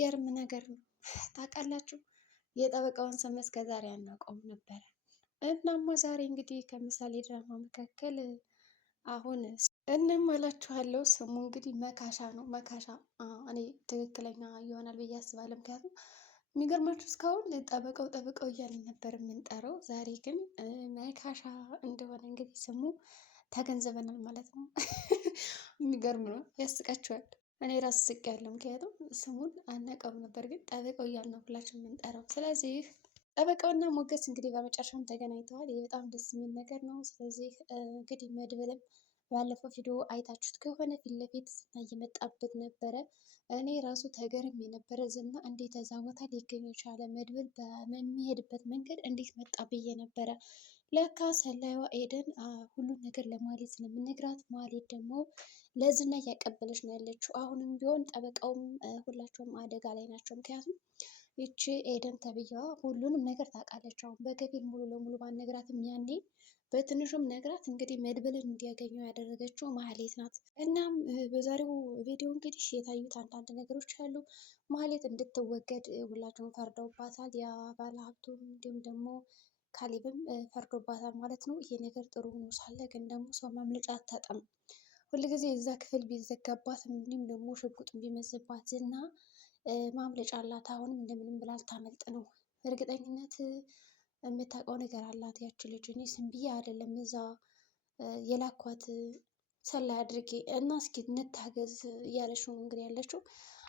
የሚገርም ነገር ነው። ታውቃላችሁ የጠበቃውን ስም እስከዛሬ አናውቀውም ነበረ። እናማ ዛሬ እንግዲህ ከምሳሌ ድራማ መካከል አሁን እናም እላችኋለሁ ስሙ እንግዲህ መካሻ ነው። መካሻ እኔ ትክክለኛ ይሆናል ብዬ አስባለሁ። ምክንያቱም የሚገርማችሁ እስካሁን ጠበቃው እያልን ነበር የምንጠራው። ዛሬ ግን መካሻ እንደሆነ እንግዲህ ስሙ ተገንዘበናል ማለት ነው። የሚገርም ነው፣ ያስቃችኋል። እኔ ራሱ ስቄያለሁ። ምክንያቱም ስሙን አናውቀውም ነበር፣ ግን ጠበቃው እያልን ነው ሁላችን የምንጠራው። ስለዚህ ጠበቃውና ሞገስ እንግዲህ በመጨረሻም ተገናኝተዋል። ይህ በጣም ደስ የሚል ነገር ነው። ስለዚህ እንግዲህ መድብልም ባለፈው ቪዲዮ አይታችሁት ከሆነ ፊት ለፊት ዝና እየመጣበት ነበረ። እኔ ራሱ ተገርም የነበረ ዝና እንዴት እዛ ቦታ ሊገኝ የቻለ መድብል በሚሄድበት መንገድ እንዴት መጣ ብዬ ነበረ። ለካ ሰላይዋ ኤደን ሁሉን ነገር ለማሌት ስለምነግራት ማሌት ደግሞ ለዝና እያቀበለች ነው ያለችው። አሁንም ቢሆን ጠበቃውም ሁላቸውም አደጋ ላይ ናቸው። ምክንያቱም ይቺ ኤደን ተብያዋ ሁሉንም ነገር ታውቃለች። አሁን በከፊል ሙሉ ለሙሉ ባነግራትም ያኔ በትንሹም ነግራት እንግዲህ መድብልን እንዲያገኘው ያደረገችው ማህሌት ናት። እናም በዛሬው ቪዲዮ እንግዲህ የታዩት አንዳንድ ነገሮች አሉ። ማህሌት እንድትወገድ ሁላቸውም ፈርደውባታል። ያ ባለሀብቱም እንዲሁም ደግሞ ካሌብም ፈርዶባታል ማለት ነው። ይሄ ነገር ጥሩ ሆኖ ሳለ ግን ደግሞ ሰው ማምለጫ አታጣም። ሁልጊዜ እዛ ክፍል ቢዘጋባትም እንዲሁም ደግሞ ሽጉጥ ቢመዝባት ዝና ማምለጫ አላት። አሁንም እንደምንም ብላ ልታመልጥ ነው። እርግጠኝነት የምታውቀው ነገር አላት ያች ልጅ። እኔ ስም ብዬ አይደለም እዛ የላኳት ሰላይ አድርጌ እና እስኪ እንታገዝ እያለች ነው እንግዲህ ያለችው።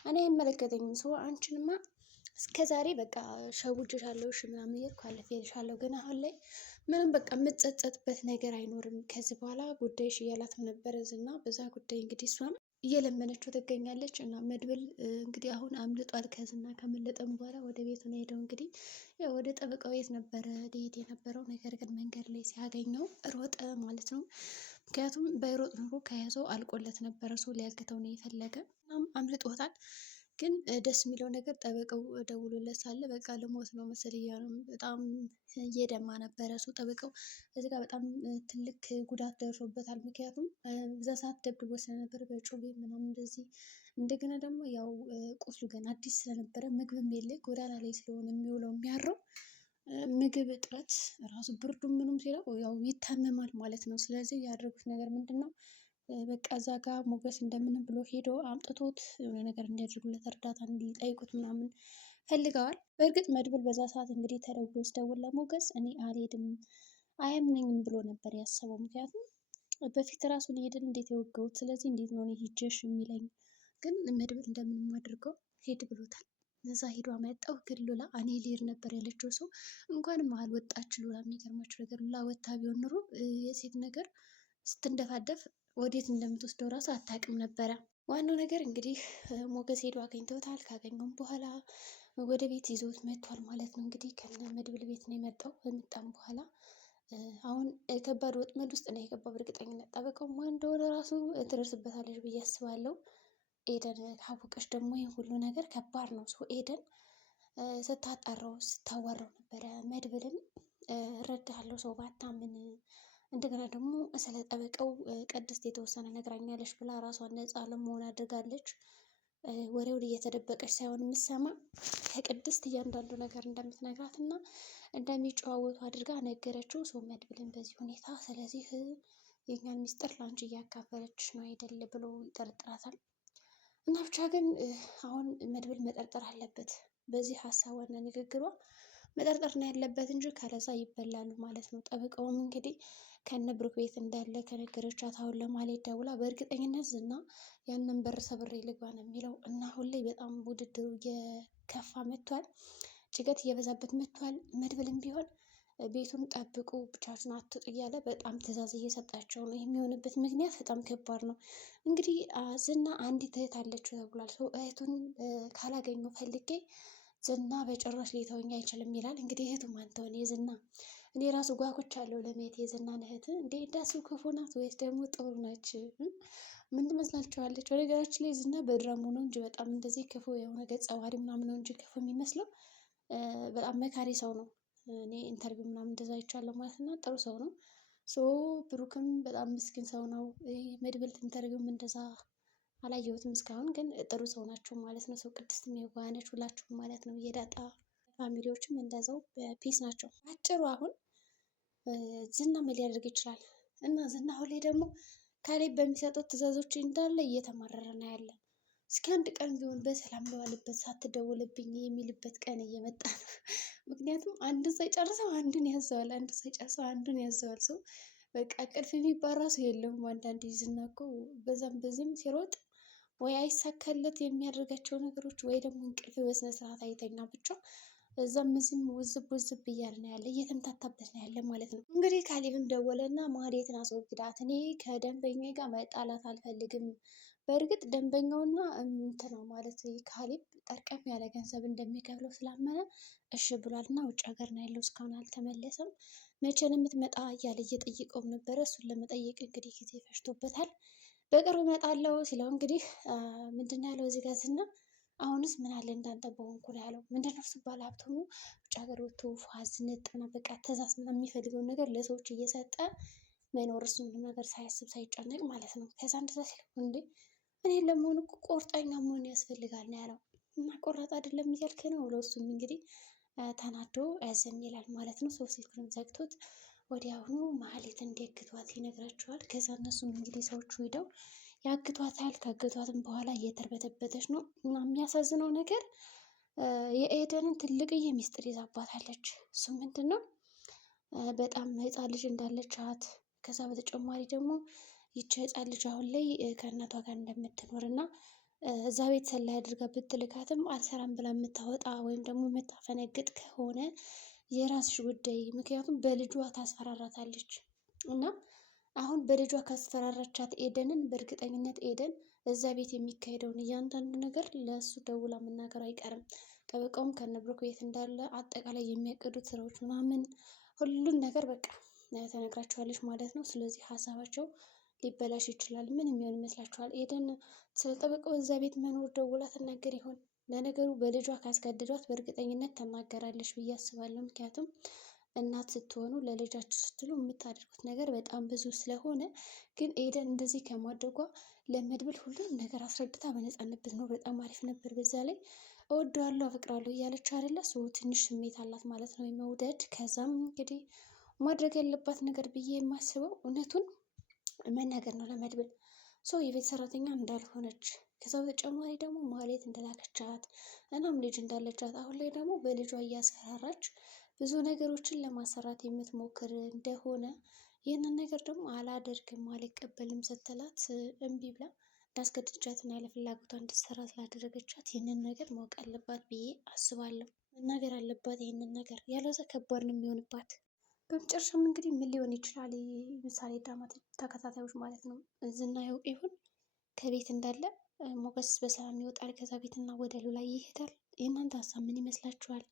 እኔ አይመለከተኝም ሰው አንቺንማ እስከ ዛሬ በቃ ሸውጄሻለሁ እሺ ምናምን እያልኩ አልፌልሻለሁ፣ ግን አሁን ላይ ምንም በቃ የምትጸጸትበት ነገር አይኖርም ከዚህ በኋላ ጉዳይሽ እያላትም ነበረ ዝና። በዛ ጉዳይ እንግዲህ እሷም እየለመነችው ትገኛለች። እና መድብል እንግዲህ አሁን አምልጧል ከዝና። ከመለጠም በኋላ ወደ ቤቱ ነው ሄደው። እንግዲህ ያው ወደ ጠበቃው ቤት ነበረ ሊሄድ የነበረው፣ ነገር ግን መንገድ ላይ ሲያገኘው ሮጠ ማለት ነው። ምክንያቱም በሮጥ ኑሮ ከያዘው አልቆለት ነበረ። ሰው ሊያግተው ነው የፈለገ፣ እናም አምልጦታል። ግን ደስ የሚለው ነገር ጠበቃው ደውሎለት ሳለ በቃ ልሞት ነው መሰል እያሉ በጣም እየደማ ነበረ እሱ ጠበቃው። እዚህ ጋር በጣም ትልቅ ጉዳት ደርሶበታል። ምክንያቱም በዛ ሰዓት ደብድቦ ስለነበር በጩቤ ምናምን እንደዚህ። እንደገና ደግሞ ያው ቁስሉ ገና አዲስ ስለነበረ ምግብም የለ፣ ጎዳና ላይ ስለሆነ የሚውለው የሚያረው ምግብ እጥረት ራሱ ብርዱ ምኑም ሲለው ያው ይታመማል ማለት ነው። ስለዚህ ያደረጉት ነገር ምንድን ነው? በቃ እዛ ጋር ሞገስ እንደምንም ብሎ ሄዶ አምጥቶት የሆነ ነገር እንዲያደርጉለት እርዳታ እንዲጠይቁት ምናምን ፈልገዋል። በእርግጥ መድብል በዛ ሰዓት እንግዲህ ተደውሎ ሲደውል ለሞገስ እኔ አልሄድም አያምነኝም ብሎ ነበር ያሰበው። ምክንያቱም በፊት ራሱን ሄድን እንዴት የወገውት፣ ስለዚህ እንዴት ነው ሂጀሽ የሚለኝ። ግን መድብል እንደምንም አድርገው ሄድ ብሎታል። እዛ ሄዶ አመጣው። ግን ሉላ እኔ ልሄድ ነበር ያለችው ሰው እንኳንም አልወጣች ሉላ። የሚገርማችሁ ነገር ሉላ ወታ ቢሆን ኑሮ የሴት ነገር ስትንደፋደፍ ወዴት እንደምትወስደው ራሱ አታውቅም ነበረ። ዋናው ነገር እንግዲህ ሞገስ ሄዶ አገኝተውታል። ካገኘውም በኋላ ወደ ቤት ይዞት መጥቷል ማለት ነው። እንግዲህ ከነ መድብል ቤት ነው የመጣው። በመጣም በኋላ አሁን ከባድ ወጥመድ ውስጥ ነው የገባው በእርግጠኝነት። ጠበቃው ማን እንደሆነ ራሱ ትደርስበታለች ብዬ አስባለሁ። ኤደን ካወቀች ደግሞ ይህ ሁሉ ነገር ከባድ ነው። ሰው ኤደን ስታጣራው ስታዋራው ነበረ መድብልን እረዳለሁ ሰው ባታምን፣ እንደገና ደግሞ ስለ ጠበቃው ቅድስት የተወሰነ ነግራኛለች ብላ ራሷን ነፃ ለመሆን አድርጋለች። ወሬውን እየተደበቀች ሳይሆን የምትሰማ ከቅድስት እያንዳንዱ ነገር እንደምትነግራት እና እንደሚጨዋወቱ አድርጋ ነገረችው። ሰው መድብልን በዚህ ሁኔታ፣ ስለዚህ የኛን ሚስጥር ለአንቺ እያካፈለች ነው አይደል ብሎ ይጠረጥራታል። እና ብቻ ግን አሁን መድብል መጠርጠር አለበት። በዚህ ሀሳቧና ንግግሯ መጠርጠር ነው ያለበት እንጂ ካለዛ ይበላሉ ማለት ነው። ጠበቃውም እንግዲህ ከነ ብሩክ ቤት እንዳለ ከነገረቻት አሁን ለማሌት ደውላ በእርግጠኝነት ዝና ያንን በር ሰብሬ ልግባ ነው የሚለው። እና አሁን ላይ በጣም ውድድሩ እየከፋ መጥቷል። ጭቀት እየበዛበት መጥቷል። መድብልም ቢሆን ቤቱን ጠብቁ ብቻችሁን አትጡ እያለ በጣም ትዕዛዝ እየሰጣቸው ነው። የሚሆንበት ምክንያት በጣም ከባድ ነው። እንግዲህ ዝና አንዲት እህት አለችው ተብሏል። ሰው እህቱን ካላገኘው ፈልጌ ዝና በጭራሽ ሊተወኝ አይችልም ይላል። እንግዲህ እህቱ ማን ትሆን የዝና? እኔ ራሱ ጓጉቻለሁ ለማየት የዝናን እህት። እንዴ እንዳሱ ክፉ ናት ወይስ ደግሞ ጥሩ ነች? ምን ትመስላችኋለች? በነገራችን ላይ ዝና በድራማ ነው እንጂ በጣም እንደዚህ ክፉ የሆነ ገጸ ባህሪ ምናምን ነው እንጂ ክፉ የሚመስለው በጣም መካሪ ሰው ነው። እኔ ኢንተርቪው ምናምን እንደዛ አይቻለሁ ማለት እና ጥሩ ሰው ነው። ሶ ብሩክም በጣም ምስኪን ሰው ነው። መድብል ኢንተርቪውም እንደዛ አላየሁትም እስካሁን፣ ግን ጥሩ ሰው ናቸው ማለት ነው። ሰው ቅድስት የዋህ ሁላችሁም ማለት ነው። የዳጣ ፋሚሊዎችም እንደዛው በፒስ ናቸው። አጭሩ አሁን ዝና ምን ሊያደርግ ይችላል? እና ዝና አሁን ላይ ደግሞ ካሌብ በሚሰጡት ትዕዛዞች እንዳለ እየተማረረ ነው ያለ። እስኪ አንድ ቀን ቢሆን በሰላም ለዋልበት ሳትደውልብኝ የሚልበት ቀን እየመጣ ነው። ምክንያቱም አንዱን ሳይጨርሰው አንዱን ያዘዋል፣ አንዱን ሳይጨርሰው አንዱን ያዘዋል። ሰው በቃ እንቅልፍ የሚባል ራሱ የለውም። አንዳንዴ ዝና እኮ በዛም በዚህም ሲሮጥ ወይ አይሳካለት የሚያደርጋቸው ነገሮች፣ ወይ ደግሞ እንቅልፍ በስነ ስርዓት አይተኛ። ብቻ እዛም እዚህም ውዝብ ውዝብ እያለ ነው ያለ፣ እየተምታታበት ነው ያለ ማለት ነው። እንግዲህ ካሌብም ደወለና ማህሌትን አስወግዳት፣ እኔ ከደንበኛ ጋር መጣላት አልፈልግም። በእርግጥ ደንበኛውና እንትና ማለት ካሌብ ጠርቀም ያለ ገንዘብ እንደሚከፍለው ስላመነ እሺ ብሏል። እና ውጭ ሀገር ነው ያለው፣ እስካሁን አልተመለሰም። መቼ ነው የምትመጣ እያለ እየጠየቀውም ነበረ። እሱን ለመጠየቅ እንግዲህ ጊዜ ፈጅቶበታል። በቅርብ እመጣለሁ ሲለው እንግዲህ ምንድን ነው ያለው እዚህ ጋር ዝና፣ አሁንስ ምን አለ እንዳንተ በሆንኩ ነው ያለው። ምንድን ነው እሱ ባለ ሀብታሙ ውጭ ሀገር ወጥቶ ፏዝ ነጥና በቃ ትእዛዝ የሚፈልገውን ነገር ለሰዎች እየሰጠ መኖር፣ እሱ ምንም ነገር ሳያስብ ሳይጨነቅ ማለት ነው። ከዛ እንደዛ ሲለው እንዴ እኔን ለመሆኑ እኮ ቆርጠኛ መሆን ያስፈልጋል ነው ያለው። እና ቆራጥ አይደለም እያልክ ነው ብሎ እሱም እንግዲህ ተናዶ ዝም ይላል ማለት ነው። ሰው ስልኩንም ዘግቶት ወዲያውኑ ማህሌት እንዲያግቷት ይነግራቸዋል። ከዛ እነሱም እንግዲህ ሰዎቹ ሄደው ያግቷታል። ካገቷትም በኋላ እየተርበተበተች ነው። እና የሚያሳዝነው ነገር የኤደንን ትልቅዬ ሚስጥር ይዛባታለች። እሱ ምንድን ነው በጣም ህፃን ልጅ እንዳለቻት፣ ከዛ በተጨማሪ ደግሞ ይቺ ህፃን ልጅ አሁን ላይ ከእናቷ ጋር እንደምትኖር እና እዛ ቤት ሰላይ አድርጋ ብትልካትም አልሰራም ብላ የምታወጣ ወይም ደግሞ የምታፈነግጥ ከሆነ የራስሽ ጉዳይ፣ ምክንያቱም በልጇ ታስፈራራታለች። እና አሁን በልጇ ካስፈራራቻት ኤደንን በእርግጠኝነት ኤደን እዛ ቤት የሚካሄደውን እያንዳንዱ ነገር ለእሱ ደውላ መናገር አይቀርም። ጠበቃውም ከነብሩክ ቤት እንዳለ አጠቃላይ የሚያቅዱት ስራዎች ምናምን ሁሉን ነገር በቃ ተነግራቸዋለች ማለት ነው። ስለዚህ ሀሳባቸው ሊበላሽ ይችላል። ምን የሚሆን ይመስላችኋል? ኤደን ስለ ጠበቃው እዛ ቤት መኖር ደውላ ትናገር ይሆን? ለነገሩ በልጇ ካስገድዷት በእርግጠኝነት ትናገራለች ብዬ አስባለሁ። ምክንያቱም እናት ስትሆኑ ለልጃችሁ ስትሉ የምታደርጉት ነገር በጣም ብዙ ስለሆነ። ግን ኤደን እንደዚህ ከማድረጓ ለመድብል ሁሉንም ነገር አስረድታ በነፃነት ብትኖር በጣም አሪፍ ነበር። በዛ ላይ እወደዋለሁ አፈቅራለሁ እያለች አይደለ? ሰው ትንሽ ስሜት አላት ማለት ነው፣ የመውደድ። ከዛም እንግዲህ ማድረግ ያለባት ነገር ብዬ የማስበው እውነቱን መናገር ነው ለመድብል። ሰው የቤት ሰራተኛ እንዳልሆነች፣ ከዛ በተጨማሪ ደግሞ ማህሌት እንደላከቻት እናም ልጅ እንዳለቻት፣ አሁን ላይ ደግሞ በልጇ እያስፈራራች ብዙ ነገሮችን ለማሰራት የምትሞክር እንደሆነ፣ ይህንን ነገር ደግሞ አላደርግም አልቀበልም ስትላት እምቢ ብላ እንዳስገድቻት እና ያለ ፍላጎቷ እንድትሰራ ስላደረገቻት ይህንን ነገር ማወቅ አለባት ብዬ አስባለሁ። መናገር አለባት ይህንን ነገር፣ ያለዛ ከባድ ነው የሚሆንባት። በመጨረሻም እንግዲህ ምን ሊሆን ይችላል? ምሳሌ ድራማ ተከታታዮች ማለት ነው፣ ዝና ያውቅ ይሆን ከቤት እንዳለ? ሞገስ በሰላም ይወጣል ከዛ ቤትና ወደ ሉላ ይሄዳል? የእናንተ ሀሳብ ምን ይመስላችኋል?